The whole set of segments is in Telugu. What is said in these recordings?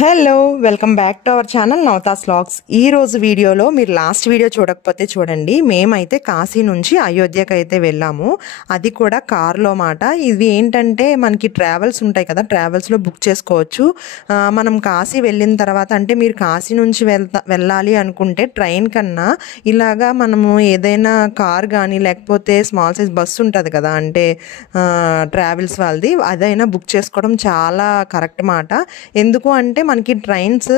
Hello welcome back to our channel Navata's vlogs. ఈ రోజు వీడియోలో మీరు లాస్ట్ వీడియో చూడకపోతే చూడండి. మేమైతే కాశీ నుంచి అయోధ్యకి అయితే వెళ్ళాము, అది కూడా కార్లో మాట. ఇది ఏంటంటే మనకి ట్రావెల్స్ ఉంటాయి కదా, ట్రావెల్స్లో బుక్ చేసుకోవచ్చు. మనం కాశీ వెళ్ళిన తర్వాత అంటే మీరు కాశీ నుంచి వెళ్ళాలి అనుకుంటే ట్రైన్ కన్నా ఇలాగా మనము ఏదైనా కార్ కానీ లేకపోతే స్మాల్ సైజ్ బస్సు ఉంటుంది కదా, అంటే ట్రావెల్స్ వాళ్ళది, అదైనా బుక్ చేసుకోవడం చాలా కరెక్ట్ మాట. ఎందుకు అంటే మనకి ట్రైన్స్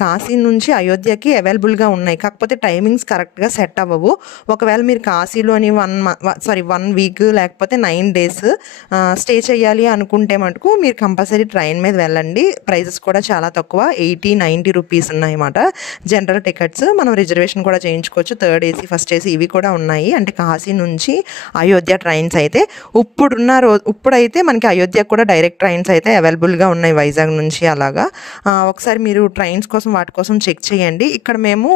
కాశీ నుంచి అయోధ్యకి అవైలబుల్గా ఉన్నాయి, కాకపోతే టైమింగ్స్ కరెక్ట్గా సెట్ అవ్వవు. ఒకవేళ మీరు కాశీలోని 1 వీక్ లేకపోతే 9 days స్టే చేయాలి అనుకుంటే మటుకు మీరు కంపల్సరీ ట్రైన్ మీద వెళ్ళండి. ప్రైజెస్ కూడా చాలా తక్కువ, 80-90 రూపీస్ ఉన్నాయన్నమాట. జనరల్ టికెట్స్ మనం రిజర్వేషన్ కూడా చేయించుకోవచ్చు. 3rd AC, 1st AC ఇవి కూడా ఉన్నాయి. అంటే కాశీ నుంచి అయోధ్య ట్రైన్స్ అయితే ఇప్పుడైతే మనకి అయోధ్య కూడా డైరెక్ట్ ట్రైన్స్ అయితే అవైలబుల్గా ఉన్నాయి, వైజాగ్ నుంచి. అలాగా ఒకసారి మీరు ట్రైన్స్ కోసం వాటి కోసం చెక్ చేయండి. ఇక్కడ మేము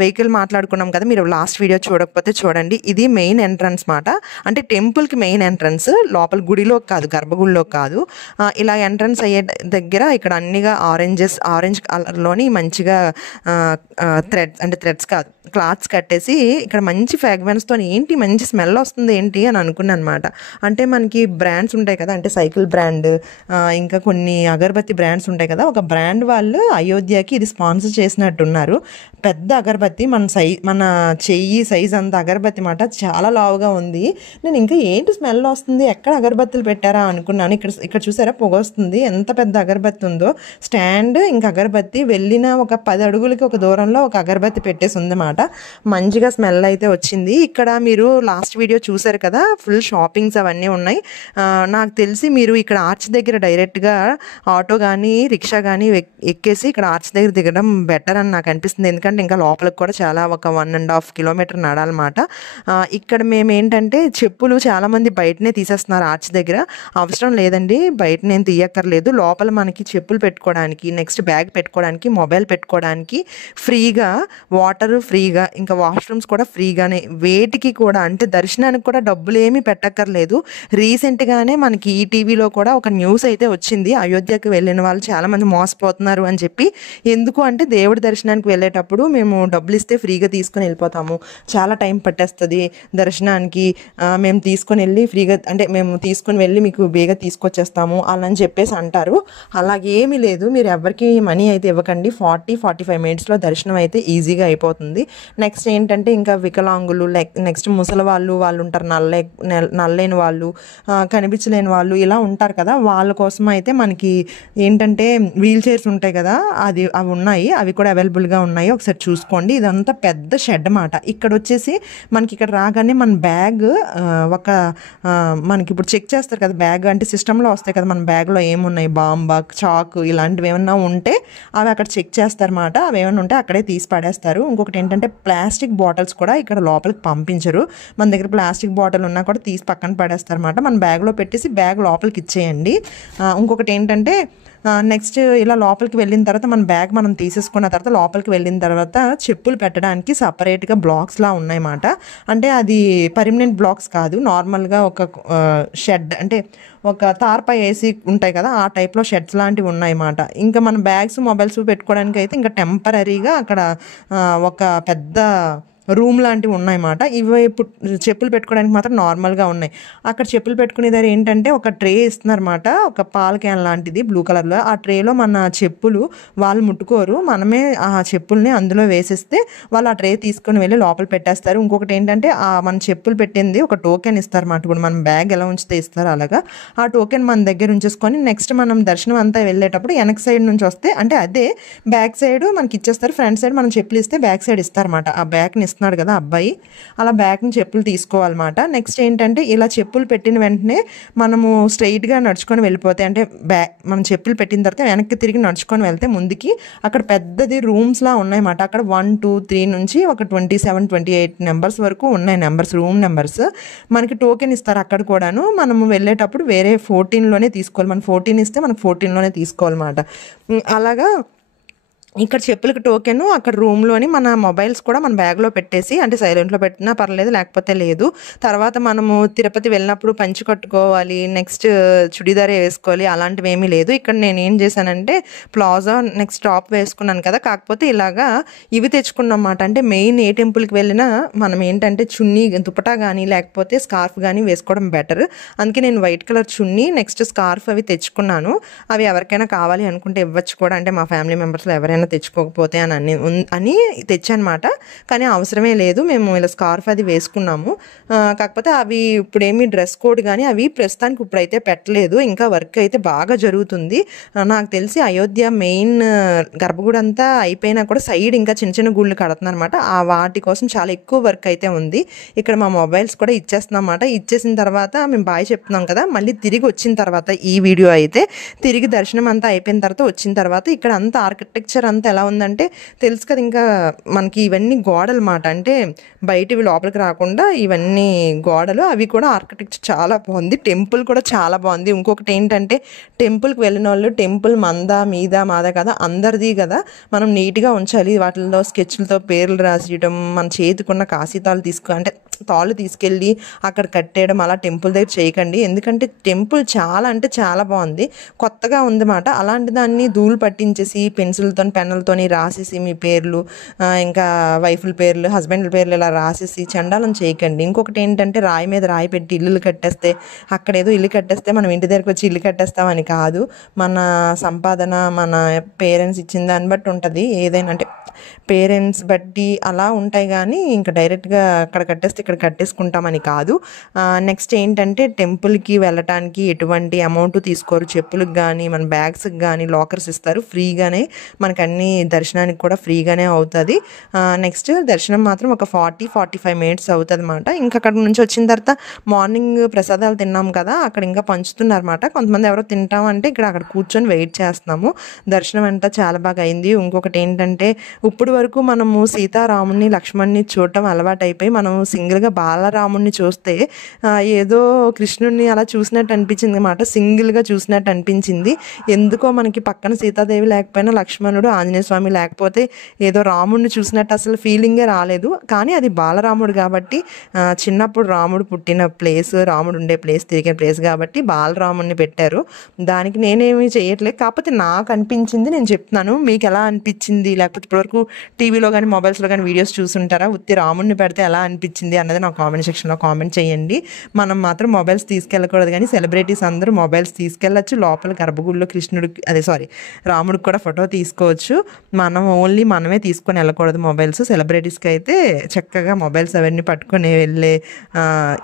వెహికల్ మాట్లాడుకున్నాం కదా, మీరు లాస్ట్ వీడియో చూడకపోతే చూడండి. ఇది మెయిన్ ఎంట్రన్స్ మాట, అంటే టెంపుల్కి మెయిన్ ఎంట్రన్స్, లోపల గుడిలో కాదు, గర్భగుడిలో కాదు. ఇలా ఎంట్రన్స్ అయ్యే దగ్గర ఇక్కడ అన్నిగా ఆరెంజ్ కలర్లోని మంచిగా థ్రెడ్స్ కాదు, క్లాత్స్ కట్టేసి ఇక్కడ మంచి ఫ్రాగ్రెన్స్తో ఏంటి మంచి స్మెల్ వస్తుంది ఏంటి అని అనుకున్నాను అనమాట. అంటే మనకి బ్రాండ్స్ ఉంటాయి కదా, అంటే సైకిల్ బ్రాండ్, ఇంకా కొన్ని అగరబత్తి బ్రాండ్స్ ఉంటాయి కదా, ఒక బ్రాండ్ వాళ్ళు అయోధ్యకి ఇది స్పాన్సర్ చేసినట్టున్నారు. పెద్ద అగరబత్తి, మన చెయ్యి సైజ్ అంత అగరబత్తి మాట, చాలా లావుగా ఉంది. నేను ఇంకా ఏంటి స్మెల్ వస్తుంది, ఎక్కడ అగరబత్తులు పెట్టారా అనుకున్నాను. ఇక్కడ చూసారా పొగ వస్తుంది, ఎంత పెద్ద అగరబత్తి ఉందో. స్టాండ్ ఇంకా అగరబత్తి, వెళ్ళిన ఒక 10 అడుగులకి ఒక దూరంలో ఒక అగరబత్తి పెట్టేసి ఉందన్నమాట. మంచిగా స్మెల్ అయితే వచ్చింది. ఇక్కడ మీరు లాస్ట్ వీడియో చూసారు కదా, ఫుల్ షాపింగ్స్ అవన్నీ ఉన్నాయి. నాకు తెలిసి మీరు ఇక్కడ ఆర్చ్ దగ్గర డైరెక్ట్గా ఆటో కానీ రిక్షా కానీ ఎక్కేసి ఇక్కడ ఆర్చ్ దగ్గర దిగడం బెటర్ అని నాకు అనిపిస్తుంది. ఎందుకంటే ఇంకా లోపలికి కూడా చాలా ఒక 1.5 kilometer నడాలన్నమాట. ఇక్కడ మేము ఏంటంటే చెప్పులు చాలామంది బయటనే తీసేస్తున్నారు ఆర్చ్ దగ్గర. అవసరం లేదండి, బయట నేను తీయక్కర్లేదు. లోపల మనకి చెప్పులు పెట్టుకోవడానికి, నెక్స్ట్ బ్యాగ్ పెట్టుకోవడానికి, మొబైల్ పెట్టుకోవడానికి ఫ్రీగా, వాటర్ ఫ్రీగా, ఇంకా వాష్రూమ్స్ కూడా ఫ్రీగానే. వేటికి కూడా అంటే దర్శనానికి కూడా డబ్బులు ఏమీ పెట్టక్కర్లేదు. రీసెంట్గానే మనకి ఈ టీవీలో కూడా ఒక న్యూస్ అయితే వచ్చింది, అయోధ్యకి వెళ్ళిన వాళ్ళు చాలామంది మోసపోతున్నారు అని చెప్పి. ఎందుకు అంటే దేవుడి దర్శనానికి వెళ్ళేటప్పుడు మేము డబ్బులు ఇస్తే ఫ్రీగా తీసుకొని వెళ్ళిపోతాము, చాలా టైం పట్టేస్తుంది దర్శనానికి, మేము తీసుకొని వెళ్ళి ఫ్రీగా, అంటే మేము తీసుకొని వెళ్ళి మీకు బేగా తీసుకొచ్చేస్తాము అలా అని చెప్పేసి అంటారు. అలాగేమీ లేదు, మీరు ఎవరికి మనీ అయితే ఇవ్వకండి. 40-45 minutesలో దర్శనం అయితే ఈజీగా అయిపోతుంది. నెక్స్ట్ ఏంటంటే ఇంకా వికలాంగులు, నెక్స్ట్ ముసలి వాళ్ళు ఉంటారు, నల్లేని వాళ్ళు, కనిపించలేని వాళ్ళు ఇలా ఉంటారు కదా, వాళ్ళ కోసం అయితే మనకి ఏంటంటే వీల్ చైర్స్ ఉంటాయి కదా, అవి ఉన్నాయి, అవి కూడా అవైలబుల్గా ఉన్నాయి. ఒకసారి చూసుకోండి. ఇదంతా పెద్ద షెడ్ మాట. ఇక్కడ వచ్చేసి మనకి ఇక్కడ రాగానే మన బ్యాగ్ మనకి ఇప్పుడు చెక్ చేస్తారు కదా, బ్యాగ్ అంటే సిస్టంలో వస్తాయి కదా, మన బ్యాగ్లో ఏమున్నాయి, బాంబా, చాక్ ఇలాంటివి ఏమన్నా ఉంటే అవి అక్కడ చెక్ చేస్తారన్నమాట. అవి ఏమన్నా ఉంటే అక్కడే తీసి పడేస్తారు. ఇంకొకటి ఏంటంటే ప్లాస్టిక్ బాటిల్స్ కూడా ఇక్కడ లోపలికి పంపించరు. మన దగ్గర ప్లాస్టిక్ బాటిల్ ఉన్నా కూడా తీసి పక్కన పడేస్తారన్నమాట. మన బ్యాగ్లో పెట్టేసి బ్యాగ్ లోపలికి ఇచ్చేయండి. ఇంకొకటి ఏంటంటే నెక్స్ట్ ఇలా లోపలికి వెళ్ళిన తర్వాత మన బ్యాగ్ మనం తీసేసుకున్న తర్వాత లోపలికి వెళ్ళిన తర్వాత చెప్పులు పెట్టడానికి సపరేట్గా బ్లాక్స్లా ఉన్నాయన్నమాట. అంటే అది పర్మనెంట్ బ్లాక్స్ కాదు, నార్మల్గా ఒక షెడ్, అంటే ఒక తార్పై వేసి ఉంటాయి కదా, ఆ టైప్లో షెడ్స్ లాంటివి ఉన్నాయన్నమాట. ఇంకా మన బ్యాగ్స్ మొబైల్స్ పెట్టుకోవడానికి అయితే ఇంకా టెంపరీగా అక్కడ ఒక పెద్ద రూమ్ లాంటివి ఉన్నాయన్నమాట. ఇవి చెప్పులు పెట్టుకోవడానికి మాత్రం నార్మల్గా ఉన్నాయి. అక్కడ చెప్పులు పెట్టుకునే దగ్గర ఏంటంటే ఒక ట్రే ఇస్తున్నారన్నమాట, ఒక పాల క్యాన్ లాంటిది బ్లూ కలర్లో. ఆ ట్రేలో మన చెప్పులు వాళ్ళు ముట్టుకోరు, మనమే ఆ చెప్పుల్ని అందులో వేసేస్తే వాళ్ళు ఆ ట్రే తీసుకొని వెళ్ళి లోపల పెట్టేస్తారు. ఇంకొకటి ఏంటంటే మన చెప్పులు పెట్టింది ఒక టోకెన్ ఇస్తారన్నమాట. ఇప్పుడు మనం బ్యాగ్ ఎలా ఉంచితే ఇస్తారు అలాగా ఆ టోకెన్ మన దగ్గర ఉంచేసుకొని నెక్స్ట్ మనం దర్శనం అంతా వెళ్ళేటప్పుడు వెనక సైడ్ నుంచి వస్తే, అంటే అదే బ్యాక్ సైడ్ మనకి ఇచ్చేస్తారు, ఫ్రంట్ సైడ్ మనం చెప్పులు ఇస్తే బ్యాక్ సైడ్ ఇస్తారన్నమాట. ఆ బ్యాగ్ని ఇస్తున్నాడు కదా అబ్బాయి, అలా బ్యాగ్ని చెప్పులు తీసుకోవాలన్నమాట. నెక్స్ట్ ఏంటంటే ఇలా చెప్పులు పెట్టిన వెంటనే మనము స్ట్రైట్గా నడుచుకొని వెళ్ళిపోతే, అంటే మనం చెప్పులు పెట్టిన తర్వాత వెనక్కి తిరిగి నడుచుకొని వెళ్తే ముందుకి అక్కడ పెద్దది రూమ్స్లా ఉన్నాయన్నమాట. అక్కడ 1, 2, 3 నుంచి ఒక 27-28 నెంబర్స్ వరకు ఉన్నాయి రూమ్ నెంబర్స్. మనకి టోకెన్ ఇస్తారు అక్కడ కూడాను. మనము వెళ్ళేటప్పుడు వేరే 14లోనే తీసుకోవాలి, మనం 14 ఇస్తే మనకు 14లోనే తీసుకోవాలన్నమాట. అలాగా ఇక్కడ చెప్పులకి టోకెను, అక్కడ రూమ్‌లోని మన మొబైల్స్ కూడా మన బ్యాగ్‌లో పెట్టేసి అంటే సైలెంట్‌లో పెట్టినా పర్లేదు, లేకపోతే లేదు. తర్వాత మనము తిరుపతి వెళ్ళినప్పుడు పంచె కట్టుకోవాలి, నెక్స్ట్ చుడీదారే వేసుకోవాలి అలాంటివేమీ లేదు. ఇక్కడ నేనేం చేశానంటే ప్లాజో నెక్స్ట్ టాప్ వేసుకున్నాను కదా! కాకపోతే ఇలాగా ఇవి తెచ్చుకున్నామాట. అంటే మెయిన్ ఏ టెంపుల్‌కి వెళ్ళినా మనం ఏంటంటే చున్నీ, దుపట్టా గానీ లేకపోతే స్కార్ఫ్ గానీ వేసుకోవడం బెటర్. అందుకే నేను వైట్ కలర్ చున్నీ నెక్స్ట్ స్కార్ఫ్ అవి తెచ్చుకున్నాను. అవి ఎవరికైనా కావాలి అనుకుంటే ఇవ్వచ్చు కూడా. అంటే మా ఫ్యామిలీ మెంబర్స్‌లో ఎవరైనా తెచ్చుకోకపోతే అని తెచ్చానమాట. కానీ అవసరమే లేదు. మేము ఇలా స్కార్ఫ్ అది వేసుకున్నాము. కాకపోతే అవి ఇప్పుడేమి డ్రెస్ కోడ్ గానీ అవి ప్రస్తుతానికి ఇప్పుడైతే పెట్టలేదు. ఇంకా వర్క్ అయితే బాగా జరుగుతుంది. నాకు తెలిసి అయోధ్య మెయిన్ గర్భగుడి అంతా అయిపోయినా కూడా సైడ్ ఇంకా చిన్న చిన్న గుళ్ళు కడుతున్నారన్నమాట. వాటి కోసం చాలా ఎక్కువ వర్క్ అయితే ఉంది. ఇక్కడ మా మొబైల్స్ కూడా ఇచ్చేస్తున్నామాట. ఇచ్చేసిన తర్వాత మేము బాయ్ చెప్తున్నాం కదా, మళ్ళీ తిరిగి వచ్చిన తర్వాత ఈ వీడియో అయితే తిరిగి దర్శనం అంతా అయిపోయిన తర్వాత వచ్చిన తర్వాత ఇక్కడ అంతా ఆర్కిటెక్చర్ అంతా ఎలా ఉందంటే తెలుసు కదా, ఇంకా మనకి ఇవన్నీ గోడలు మాట. అంటే బయటివి లోపలికి రాకుండా ఇవన్నీ గోడలు, అవి కూడా ఆర్కిటెక్చర్ చాలా బాగుంది. టెంపుల్ కూడా చాలా బాగుంది. ఇంకొకటి ఏంటంటే టెంపుల్కి వెళ్ళిన వాళ్ళు టెంపుల్ మాదా కదా, అందరిది కదా, మనం నీట్గా ఉంచాలి. వాటిల్లో స్కెచ్లతో పేర్లు రాసేయడం, మన చేతికున్న కాశీతాలు అంటే తాళ్ళు తీసుకెళ్ళి అక్కడ కట్టేయడం అలా టెంపుల్ దగ్గర చేయకండి. ఎందుకంటే టెంపుల్ చాలా అంటే చాలా బాగుంది, కొత్తగా ఉందన్నమాట. అలాంటి దాన్ని ధూళి పట్టించేసి పెన్సిల్తో పెన్నులతోని రాసేసి మీ పేర్లు, ఇంకా వైఫుల పేర్లు, హస్బెండ్ల పేర్లు ఇలా రాసేసి చండాలం చేయకండి. ఇంకొకటి ఏంటంటే రాయి మీద రాయి పెట్టి ఇల్లు కట్టేస్తే, అక్కడేదో ఇల్లు కట్టేస్తే మనం ఇంటి దగ్గరికి వచ్చి ఇల్లు కట్టేస్తామని కాదు. మన సంపాదన మన పేరెంట్స్ ఇచ్చిన దాన్ని బట్టి ఉంటుంది. ఏదైనా అంటే పేరెంట్స్ బట్టి అలా ఉంటాయి, కానీ ఇంకా డైరెక్ట్గా అక్కడ కట్టేస్తే ఇక్కడ కట్టేసుకుంటామని కాదు. నెక్స్ట్ ఏంటంటే టెంపుల్కి వెళ్ళటానికి ఎటువంటి అమౌంట్ తీసుకోరు. చెప్పులకు కానీ మన బ్యాగ్స్కి కానీ లాకర్స్ ఇస్తారు ఫ్రీగానే. మనకు అన్ని దర్శనానికి కూడా ఫ్రీగానే అవుతుంది. నెక్స్ట్ దర్శనం మాత్రం ఒక 40-45 మినిట్స్ అవుతుంది అన్నమాట. ఇంకా అక్కడ నుంచి వచ్చిన తర్వాత మార్నింగ్ ప్రసాదాలు తిన్నాం కదా, అక్కడ ఇంకా పంచుతున్నారన్నమాట. కొంతమంది ఎవరో తింటామంటే అక్కడ కూర్చొని వెయిట్ చేస్తున్నాము. దర్శనం అంతా చాలా బాగా అయింది. ఇంకొకటి ఏంటంటే ఇప్పుడు వరకు మనము సీతారాముని లక్ష్మణ్ని చూడటం అలవాటు అయిపోయి మనం సింగిల్గా బాలరాముడిని చూస్తే ఏదో కృష్ణుడిని అలా చూసినట్టు అనిపించింది అన్నమాట. సింగిల్గా చూసినట్టు అనిపించింది. ఎందుకో మనకి పక్కన సీతాదేవి లేకపోయినా లక్ష్మణుడు, ఆంజనేయ స్వామి లేకపోతే ఏదో రాముడిని చూసినట్టు అసలు ఫీలింగే రాలేదు. కానీ అది బాలరాముడు కాబట్టి, చిన్నప్పుడు రాముడు పుట్టిన ప్లేస్, రాముడు ఉండే ప్లేస్, తిరిగే ప్లేస్ కాబట్టి బాలరాముడిని పెట్టారు. దానికి నేనేమి చేయట్లేదు. కాకపోతే నాకు అనిపించింది నేను చెప్తున్నాను. మీకు ఎలా అనిపించింది? లేకపోతే ఇప్పటివరకు టీవీలో కానీ మొబైల్స్లో కానీ వీడియోస్ చూసుంటారా, ఉత్తి రాముడిని పెడితే ఎలా అనిపించింది అన్నది నాకు కామెంట్ సెక్షన్లో కామెంట్ చేయండి. మనం మాత్రం మొబైల్స్ తీసుకెళ్ళకూడదు, కానీ సెలబ్రిటీస్ అందరూ మొబైల్స్ తీసుకెళ్ళచ్చు. లోపల గర్భగుడిలో కృష్ణుడికి రాముడికి కూడా ఫోటో తీసుకోవచ్చు. మనం ఓన్లీ మనమే తీసుకొని వెళ్ళకూడదు మొబైల్స్. సెలబ్రిటీస్కి అయితే చక్కగా మొబైల్స్ అవన్నీ పట్టుకొని వెళ్ళే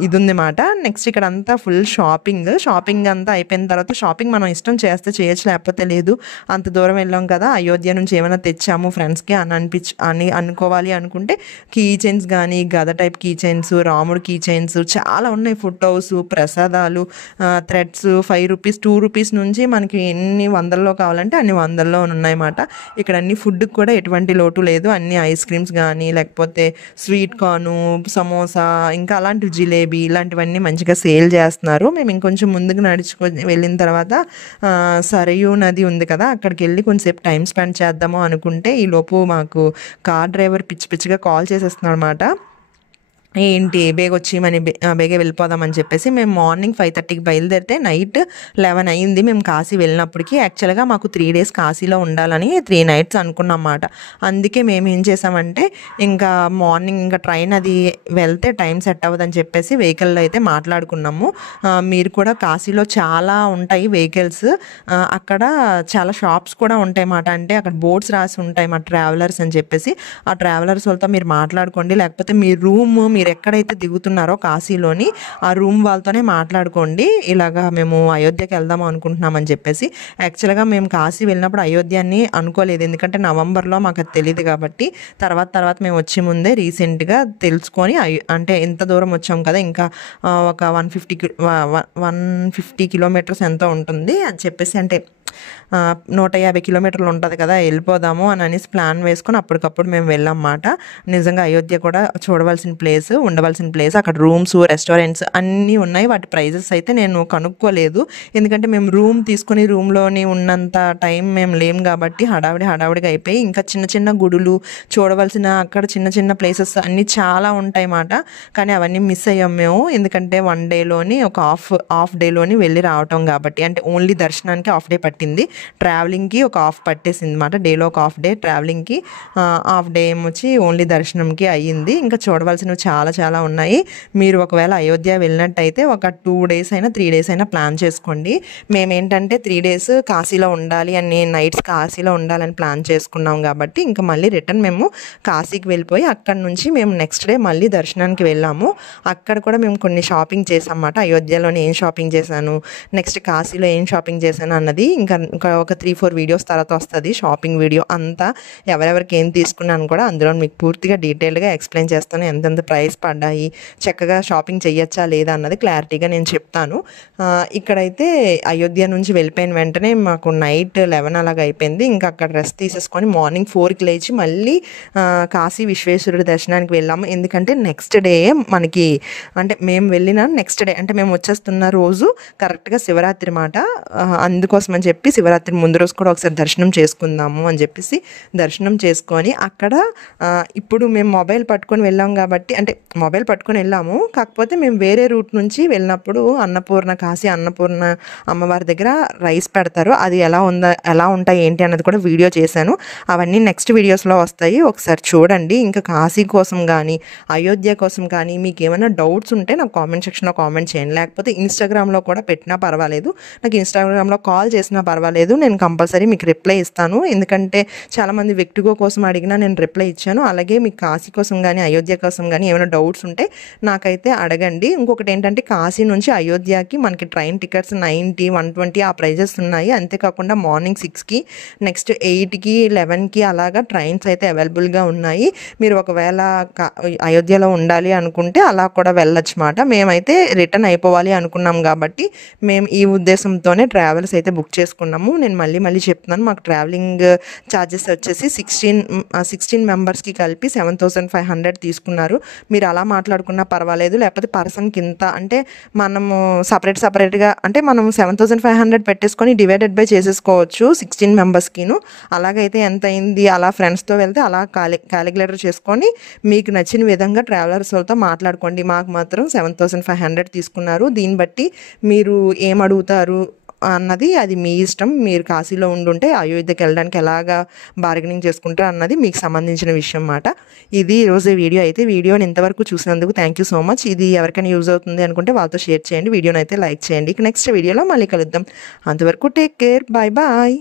ఇది ఉందన్నమాట. నెక్స్ట్ ఇక్కడ అంతా ఫుల్ షాపింగ్ అంతా అయిపోయిన తర్వాత షాపింగ్ మనం ఇష్టం చేస్తే చేయొచ్చు, లేకపోతే లేదు. అంత దూరం వెళ్ళాం కదా, అయోధ్య నుంచి ఏమైనా తెచ్చాము ఫ్రెండ్స్కి అని అనుకోవాలి అనుకుంటే కీ చైన్స్ కానీ గద టైప్ కీ చైన్స్, రాముడు కీ చైన్స్ చాలా ఉన్నాయి. ఫోటోస్, ప్రసాదాలు, థ్రెడ్స్ 5 రూపీస్ 2 రూపీస్ నుంచి మనకి ఎన్ని వందల్లో కావాలంటే అన్ని వందల్లో ఉన్నాయన్నమాట. ఇక్కడ అన్ని ఫుడ్కి కూడా ఎటువంటి లోటు లేదు. అన్ని ఐస్ క్రీమ్స్ కానీ లేకపోతే స్వీట్ కార్ను, సమోసా, ఇంకా అలాంటి జిలేబీ ఇలాంటివన్నీ మంచిగా సేల్ చేస్తున్నారు. మేము ఇంకొంచెం ముందుకు వెళ్ళిన తర్వాత సరయూ నది ఉంది కదా, అక్కడికి వెళ్ళి కొంచెంసేపు టైం స్పెండ్ చేద్దాము అనుకుంటే ఈలోపు మాకు కార్ డ్రైవర్ పిచ్చిగా కాల్ చేసేస్తున్నాడు అన్నమాట. ఏంటి బేగ వెళ్ళిపోదామని చెప్పేసి మేము మార్నింగ్ 5:30కి బయలుదేరితే నైట్ 11 అయింది మేము కాశీ వెళ్ళినప్పటికీ. యాక్చువల్గా మాకు 3 days కాశీలో ఉండాలని 3 nights అనుకున్నాం అన్నమాట. అందుకే మేము ఏం చేసామంటే ఇంకా మార్నింగ్ ఇంకా ట్రైన్ అది వెళ్తే టైం సెట్ అవ్వదని చెప్పేసి వెహికల్లో అయితే మాట్లాడుకున్నాము. మీరు కూడా కాశీలో చాలా ఉంటాయి వెహికల్స్, అక్కడ చాలా షాప్స్ కూడా ఉంటాయి అన్నమాట. అంటే అక్కడ బోర్డ్స్ రాసి ఉంటాయి మా ట్రావెలర్స్ అని చెప్పేసి. ఆ ట్రావెలర్స్ వాళ్ళతో మీరు మాట్లాడుకోండి, లేకపోతే మీ రూమ్ మీరు ఎక్కడైతే దిగుతున్నారో కాశీలోని ఆ రూమ్ వాళ్ళతోనే మాట్లాడుకోండి. ఇలాగా మేము అయోధ్యకి వెళ్దాము అనుకుంటున్నామని చెప్పేసి. యాక్చువల్గా మేము కాశీ వెళ్ళినప్పుడు అయోధ్య అని అనుకోలేదు, ఎందుకంటే నవంబర్లో మాకు అది తెలియదు కాబట్టి. తర్వాత మేము వచ్చే ముందే రీసెంట్గా తెలుసుకొని అంటే ఎంత దూరం వచ్చాం కదా, ఇంకా ఒక 150 కిలోమీటర్స్ ఎంతో ఉంటుంది అని చెప్పేసి, అంటే 150 కిలోమీటర్లు ఉంటుంది కదా, వెళ్ళిపోదాము అని అనేసి ప్లాన్ వేసుకొని అప్పటికప్పుడు మేము వెళ్ళామన్నమాట. నిజంగా అయోధ్య కూడా చూడవలసిన ప్లేస్, ఉండవలసిన ప్లేస్. అక్కడ రూమ్స్, రెస్టారెంట్స్ అన్నీ ఉన్నాయి. వాటి ప్రైజెస్ అయితే నేను కనుక్కోలేదు, ఎందుకంటే మేము రూమ్ తీసుకుని రూమ్లోని ఉన్నంత టైం మేము లేము కాబట్టి హడావిడిగా అయిపోయి. ఇంకా చిన్న చిన్న గుడులు చూడవలసిన అక్కడ చిన్న చిన్న ప్లేసెస్ అన్నీ చాలా ఉంటాయి మాట. కానీ అవన్నీ మిస్ అయ్యాం మేము, ఎందుకంటే 1 డేలోని ఒక హాఫ్ డేలోని వెళ్ళి రావటం కాబట్టి. అంటే ఓన్లీ దర్శనానికి హాఫ్ డే పట్టింది, ట్రావెలింగ్కి ఒక హాఫ్ పట్టేసింది అనమాట. డేలో ఒక హాఫ్ డే ట్రావెలింగ్కి, హాఫ్ డే ఏమొచ్చి ఓన్లీ దర్శనంకి అయ్యింది. ఇంకా చూడవలసినవి చాలా చాలా ఉన్నాయి. మీరు ఒకవేళ అయోధ్య వెళ్ళినట్టయితే ఒక 2 డేస్ అయినా 3 డేస్ అయినా ప్లాన్ చేసుకోండి. మేమేంటంటే 3 డేస్ కాశీలో ఉండాలి అని, నైట్స్ కాశీలో ఉండాలని ప్లాన్ చేసుకున్నాం కాబట్టి ఇంకా మళ్ళీ రిటర్న్ మేము కాశీకి వెళ్ళిపోయి అక్కడ నుంచి మేము నెక్స్ట్ డే మళ్ళీ దర్శనానికి వెళ్ళాము. అక్కడ కూడా మేము కొన్ని షాపింగ్ చేసామన్నమాట. అయోధ్యలోనే ఏం షాపింగ్ చేశాను, నెక్స్ట్ కాశీలో ఏం షాపింగ్ చేశాను అన్నది ఇంకా ఒక 3-4 వీడియోస్ తర్వాత వస్తుంది షాపింగ్ వీడియో అంతా. ఎవరెవరికి ఏం తీసుకున్నాను కూడా అందులో మీకు పూర్తిగా డీటెయిల్గా ఎక్స్ప్లెయిన్ చేస్తాను. ఎంతెంత ప్రైస్ పడ్డాయి, చక్కగా షాపింగ్ చేయొచ్చా లేదా అన్నది క్లారిటీగా నేను చెప్తాను. ఇక్కడైతే అయోధ్య నుంచి వెళ్ళిపోయిన వెంటనే మాకు నైట్ 11 అలాగ అయిపోయింది. ఇంకా అక్కడ రెస్ట్ తీసేసుకొని మార్నింగ్ 4కి లేచి మళ్ళీ కాశీ విశ్వేశ్వరుడి దర్శనానికి వెళ్ళాము. ఎందుకంటే నెక్స్ట్ డే మనకి, అంటే మేము వెళ్ళిన నెక్స్ట్ డే అంటే మేము వచ్చేస్తున్న రోజు కరెక్ట్గా శివరాత్రి మాట. అందుకోసం అని చెప్పి శివరాత్రి ముందు రోజు కూడా ఒకసారి దర్శనం చేసుకుందాము అని చెప్పేసి దర్శనం చేసుకొని అక్కడ ఇప్పుడు మేము మొబైల్ పట్టుకొని వెళ్ళాం కాబట్టి, అంటే మొబైల్ పట్టుకొని వెళ్ళాము, కాకపోతే మేము వేరే రూట్ నుంచి వెళ్ళినప్పుడు కాశీ అన్నపూర్ణ అమ్మవారి దగ్గర రైస్ పెడతారు. అది ఎలా ఉంటాయి ఏంటి అన్నది కూడా వీడియో చేశాను. అవన్నీ నెక్స్ట్ వీడియోస్లో వస్తాయి, ఒకసారి చూడండి. ఇంకా కాశీ కోసం కానీ అయోధ్య కోసం కానీ మీకు ఏమైనా డౌట్స్ ఉంటే నాకు కామెంట్ సెక్షన్లో కామెంట్ చేయండి, లేకపోతే ఇన్స్టాగ్రామ్లో కూడా పెట్టినా పర్వాలేదు, నాకు ఇన్స్టాగ్రామ్లో కాల్ చేసినా పర్వాలేదు, నేను కంపల్సరీ మీకు రిప్లై ఇస్తాను. ఎందుకంటే చాలామంది వ్యక్తిగో కోసం అడిగినా నేను రిప్లై ఇచ్చాను. అలాగే మీకు కాశీ కోసం కానీ అయోధ్య కోసం కానీ ఏమైనా డౌట్స్ ఉంటే నాకైతే అడగండి. ఇంకొకటి ఏంటంటే కాశీ నుంచి అయోధ్యకి మనకి ట్రైన్ టికెట్స్ 90, 120 ఆ ప్రైజెస్ ఉన్నాయి. అంతేకాకుండా మార్నింగ్ 6కి, నెక్స్ట్ 8కి, 11కి అలాగా ట్రైన్స్ అయితే అవైలబుల్గా ఉన్నాయి. మీరు ఒకవేళ అయోధ్యలో ఉండాలి అనుకుంటే అలా కూడా వెళ్ళొచ్చు మాట. మేమైతే రిటర్న్ అయిపోవాలి అనుకున్నాం కాబట్టి మేము ఈ ఉద్దేశంతోనే ట్రావెల్స్ అయితే బుక్ చేసుకున్నాము. నేను మళ్ళీ చెప్తున్నాను, మాకు ట్రావెలింగ్ ఛార్జెస్ వచ్చేసి 16 మెంబర్స్కి కలిపి 7,500 తీసుకున్నారు. మీరు అలా మాట్లాడుకున్నా పర్వాలేదు, లేకపోతే పర్సన్కి ఇంత అంటే మనము సపరేట్గా అంటే మనం 7,500 పెట్టేసుకొని డివైడెడ్ బై చేసేసుకోవచ్చు 16 మెంబర్స్కిను. అలాగైతే ఎంత అయింది, అలా ఫ్రెండ్స్తో వెళ్తే అలా క్యాలిక్యులేటర్ చేసుకొని మీకు నచ్చిన విధంగా ట్రావెలర్స్ వాళ్ళతో మాట్లాడుకోండి. మాకు మాత్రం 7,500 తీసుకున్నారు. దీన్ని బట్టి మీరు ఏం అడుగుతారు అన్నది అది మీ ఇష్టం. మీరు కాశీలో ఉండుంటే అయోధ్యకి వెళ్ళడానికి ఎలాగా బార్గెనింగ్ చేసుకుంటారు అన్నది మీకు సంబంధించిన విషయం అన్నమాట. ఇది ఈరోజు వీడియో అయితే. వీడియోని ఇంతవరకు చూసినందుకు థ్యాంక్ యూ సో మచ్. ఇది ఎవరికైనా యూజ్ అవుతుంది అనుకుంటే వాళ్ళతో షేర్ చేయండి, వీడియోని అయితే లైక్ చేయండి. నెక్స్ట్ వీడియోలో మళ్ళీ కలుద్దాం. అంతవరకు టేక్ కేర్, బాయ్ బాయ్.